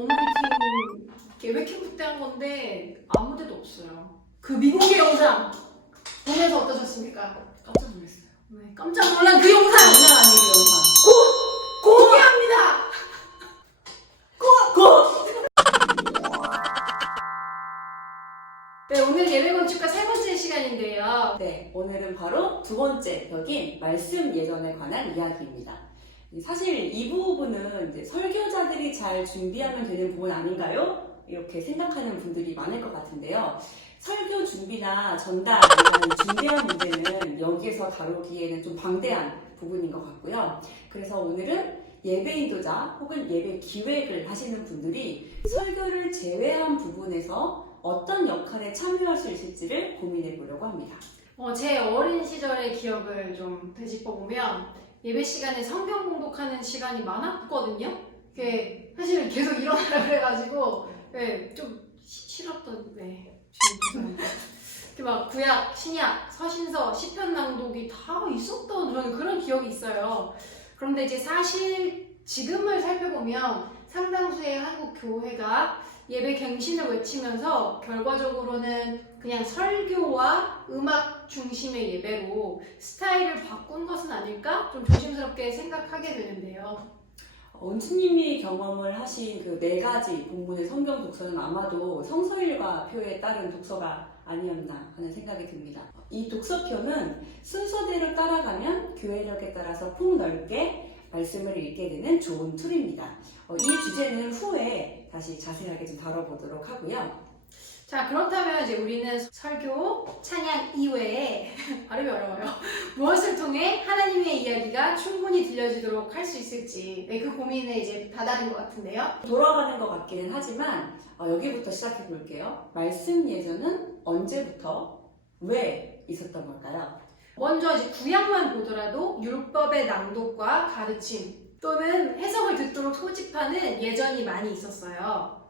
원미팅 계획 캠프 때 한 건데 아무 데도 없어요. 그 미국의 영상 보면서 어떠셨습니까? 깜짝 놀랐어요. 네, 깜짝 놀란 그 영상! 장난 아니에요, 영상. 공개합니다! 네, 오늘 예배 건축가 세 번째 시간인데요. 네, 오늘은 바로 두 번째 벽인 말씀 예전에 관한 이야기입니다. 사실 이 부분은 이제 설교자들이 잘 준비하면 되는 부분 아닌가요? 이렇게 생각하는 분들이 많을 것 같은데요. 설교 준비나 전달, 이런 준비한 문제는 여기에서 다루기에는 좀 방대한 부분인 것 같고요. 그래서 오늘은 예배 인도자 혹은 예배 기획을 하시는 분들이 설교를 제외한 부분에서 어떤 역할에 참여할 수 있을지를 고민해 보려고 합니다. 제 어린 시절의 기억을 좀 되짚어보면 예배 시간에 성경 공독하는 시간이 많았거든요. 그게 사실 계속 일어나라 그래가지고 좀 싫었던 이렇게 막 구약, 신약, 서신서, 시편 낭독이 다 있었던 저는 그런 기억이 있어요. 그런데 이제 사실 지금을 살펴보면 상당수의 한국 교회가 예배 갱신을 외치면서 결과적으로는 그냥 설교와 음악 중심의 예배로 스타일을 바꾼 것은 아닐까? 좀 조심스럽게 생각하게 되는데요. 은수님이 경험을 하신 그 4가지 본문의 성경 독서는 아마도 성서일과 표에 따른 독서가 아니었나 하는 생각이 듭니다. 이 독서표는 순서대로 따라가면 교회력에 따라서 폭넓게 말씀을 읽게 되는 좋은 툴입니다. 이 주제는 후에 다시 자세하게 좀 다뤄보도록 하고요. 자, 그렇다면 이제 우리는 설교, 찬양 이외에 발음이 어려워요. 무엇을 통해 하나님의 이야기가 충분히 들려지도록 할 수 있을지 그 고민에 이제 다다른 것 같은데요. 돌아가는 것 같기는 하지만 여기부터 시작해 볼게요. 말씀 예전은 언제부터 왜 있었던 걸까요? 먼저 이제 구약만 보더라도 율법의 낭독과 가르침 또는 해석을 듣도록 소집하는 예전이 많이 있었어요.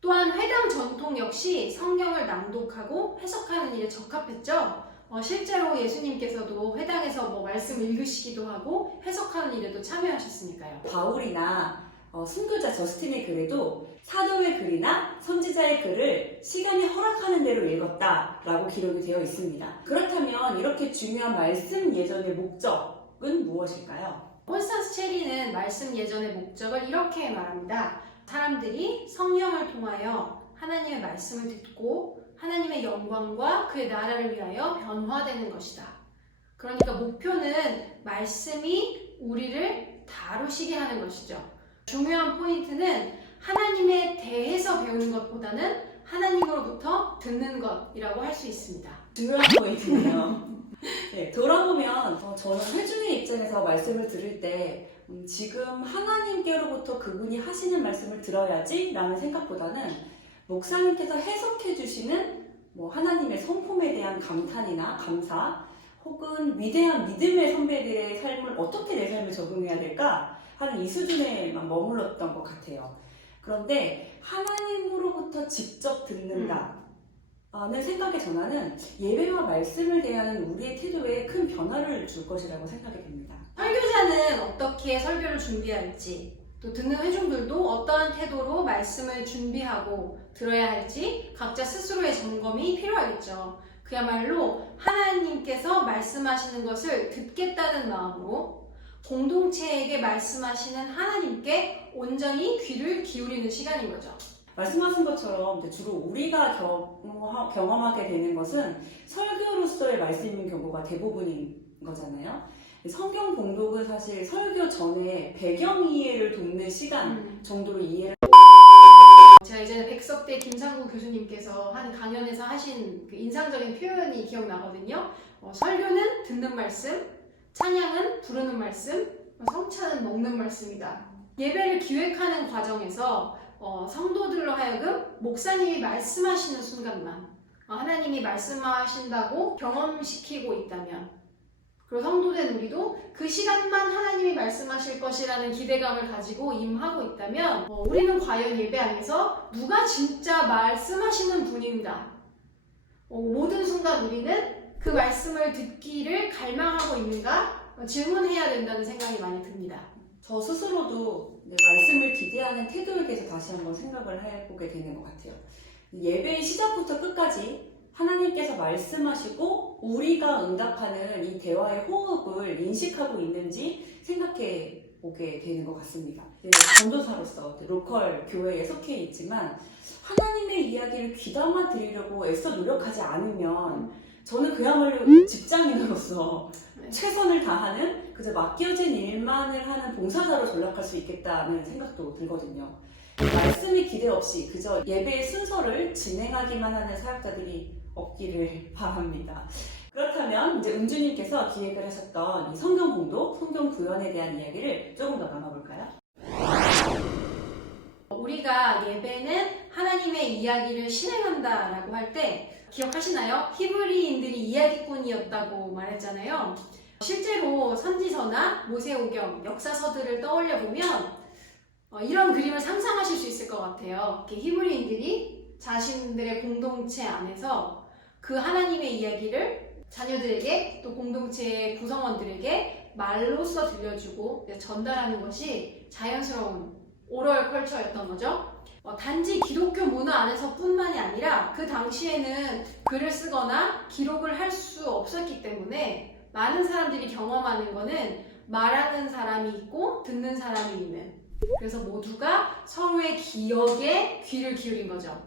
또한 회당 전통 역시 성경을 낭독하고 해석하는 일에 적합했죠. 실제로 예수님께서도 회당에서 말씀을 읽으시기도 하고 해석하는 일에도 참여하셨으니까요. 바울이나 순교자 저스틴의 글에도 사도의 글이나 선지자의 글을 시간이 허락하는 대로 읽었다라고 기록이 되어 있습니다. 그렇다면 이렇게 중요한 말씀 예전의 목적은 무엇일까요? 콘스탄스 체리는 말씀 예전의 목적을 이렇게 말합니다. 사람들이 성령을 통하여 하나님의 말씀을 듣고 하나님의 영광과 그의 나라를 위하여 변화되는 것이다. 그러니까 목표는 말씀이 우리를 다루시게 하는 것이죠. 중요한 포인트는 하나님에 대해서 배우는 것보다는 하나님으로부터 듣는 것이라고 할 수 있습니다. 중요한 포인트네요. 네, 돌아보면 저는 회중의 입장에서 말씀을 들을 때 지금 하나님께로부터 그분이 하시는 말씀을 들어야지 라는 생각보다는 목사님께서 해석해 주시는 하나님의 성품에 대한 감탄이나 감사 혹은 위대한 믿음의 선배들의 삶을 어떻게 내 삶에 적용해야 될까 하는 이 수준에만 머물렀던 것 같아요. 그런데 하나님으로부터 직접 듣는다 는 생각의 전환은 예배와 말씀을 대하는 우리의 태도에 큰 변화를 줄 것이라고 생각이 됩니다. 설교자는 어떻게 설교를 준비할지, 또 듣는 회중들도 어떠한 태도로 말씀을 준비하고 들어야 할지 각자 스스로의 점검이 필요하겠죠. 그야말로 하나님께서 말씀하시는 것을 듣겠다는 마음으로 공동체에게 말씀하시는 하나님께 온전히 귀를 기울이는 시간인 거죠. 말씀하신 것처럼 주로 우리가 경험하게 되는 것은 설교로서의 말씀인 경우가 대부분인 거잖아요. 성경 봉독은 사실 설교 전에 배경 이해를 돕는 시간 정도로 이해를 제가 예전에 백석대 김상구 교수님께서 한 강연에서 하신 그 인상적인 표현이 기억나거든요. 설교는 듣는 말씀, 찬양은 부르는 말씀, 성찬은 먹는 말씀이다. 예배를 기획하는 과정에서 성도들로 하여금 목사님이 말씀하시는 순간만 하나님이 말씀하신다고 경험시키고 있다면, 그리고 성도된 우리도 그 시간만 하나님이 말씀하실 것이라는 기대감을 가지고 임하고 있다면 우리는 과연 예배 안에서 누가 진짜 말씀하시는 분인가? 모든 순간 우리는 그 말씀을 듣기를 갈망하고 있는가 질문해야 된다는 생각이 많이 듭니다. 저 스스로도 말씀을 기대하는 태도에 대해서 다시 한번 생각을 해보게 되는 것 같아요. 예배의 시작부터 끝까지 하나님께서 말씀하시고 우리가 응답하는 이 대화의 호흡을 인식하고 있는지 생각해 보게 되는 것 같습니다. 전도사로서 로컬 교회에 속해 있지만 하나님의 이야기를 귀담아 들으려고 애써 노력하지 않으면 저는 그야말로 직장인으로서 최선을 다하는 그저 맡겨진 일만을 하는 봉사자로 전락할 수 있겠다는 생각도 들거든요. 말씀의 기대 없이 그저 예배의 순서를 진행하기만 하는 사역자들이 없기를 바랍니다. 그렇다면 이제 은주님께서 기획을 하셨던 이 성경 공독, 성경 구현에 대한 이야기를 조금 더 나눠볼까요? 우리가 예배는 하나님의 이야기를 실행한다라고 할 때 기억하시나요? 히브리인들이 이야기꾼이었다고 말했잖아요. 실제로 선지서나 모세오경, 역사서들을 떠올려 보면 이런 그림을 상상하실 수 있을 것 같아요. 히브리인들이 자신들의 공동체 안에서 그 하나님의 이야기를 자녀들에게 또 공동체의 구성원들에게 말로써 들려주고 전달하는 것이 자연스러운 오럴 컬처였던 거죠. 단지 기독교 문화 안에서 뿐만이 아니라 그 당시에는 글을 쓰거나 기록을 할 수 없었기 때문에 많은 사람들이 경험하는 거는 말하는 사람이 있고 듣는 사람이 있는, 그래서 모두가 서로의 기억에 귀를 기울인 거죠.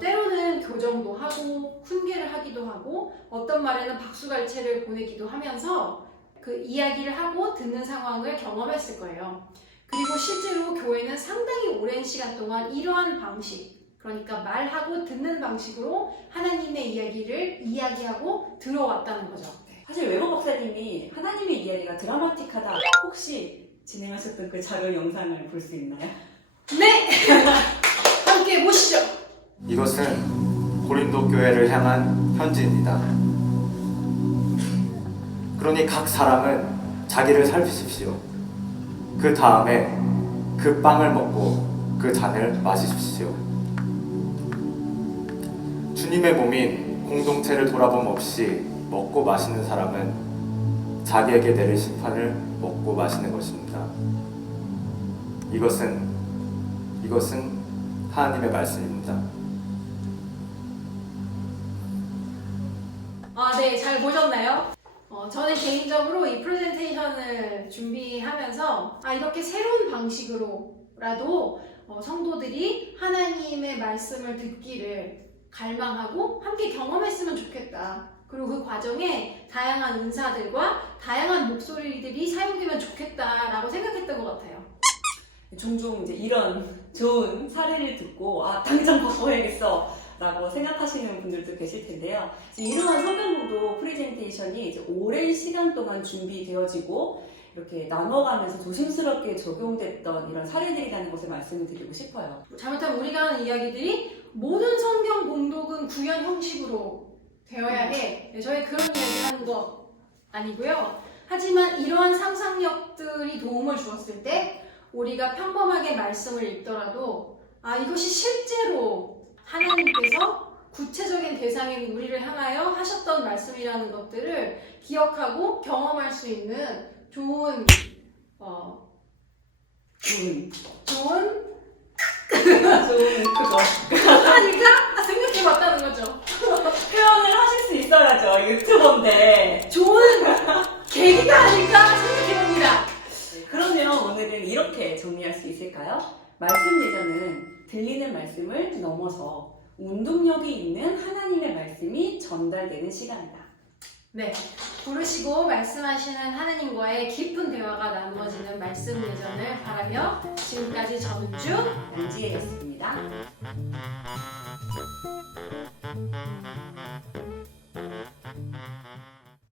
때로는 교정도 하고 훈계를 하기도 하고 어떤 말에는 박수갈채를 보내기도 하면서 그 이야기를 하고 듣는 상황을 경험했을 거예요. 그리고 실제로 교회는 상당히 오랜 시간 동안 이러한 방식, 그러니까 말하고 듣는 방식으로 하나님의 이야기를 이야기하고 들어왔다는 거죠. 사실 웨버 박사님이 하나님의 이야기가 드라마틱하다 혹시 진행하셨던 그 자료 영상을 볼 수 있나요? 네! 함께 보시죠. 이것은 고린도 교회를 향한 편지입니다. 그러니 각 사람은 자기를 살피십시오. 그 다음에 그 빵을 먹고 그 잔을 마시십시오. 주님의 몸인 공동체를 돌아봄 없이 먹고 마시는 사람은 자기에게 내릴 심판을 먹고 마시는 것입니다. 이것은 하나님의 말씀입니다. 네, 잘 보셨나요? 저는 개인적으로 이 프레젠테이션을 준비하면서 이렇게 새로운 방식으로라도 성도들이 하나님의 말씀을 듣기를 갈망하고 함께 경험했으면 좋겠다. 그리고 그 과정에 다양한 은사들과 다양한 목소리들이 사용되면 좋겠다라고 생각했던 것 같아요. 종종 이제 이런 좋은 사례를 듣고 당장 바꿔야겠어 라고 생각하시는 분들도 계실 텐데요. 이러한 성경공독 프레젠테이션이 이제 오랜 시간 동안 준비되어지고 이렇게 나눠가면서 조심스럽게 적용됐던 이런 사례들이라는 것을 말씀을 드리고 싶어요. 잘못하면 우리가 하는 이야기들이 모든 성경 공독은 구현 형식으로 되어야 해. 저희 그런 이야기 하는 거 아니고요. 하지만 이러한 상상력들이 도움을 주었을 때 우리가 평범하게 말씀을 읽더라도 이것이 실제로 하나님께서 구체적인 대상인 우리를 향하여 하셨던 말씀이라는 것들을 기억하고 경험할 수 있는 좋은 그거 하니까 생각해봤다는 거죠. 표현을 하실 수 있어야죠. 유튜버인데 좋은 계기가 아닐까 생각해봅니다. 그러면 오늘은 이렇게 정리할 수 있을까요? 말씀 예전은 들리는 말씀을 넘어서 운동력이 있는 하나님의 말씀이 전달되는 시간이다. 네, 부르시고 말씀하시는 하나님과의 깊은 대화가 나누어지는 말씀 예전을 바라며 지금까지 전은주 연지혜였습니다.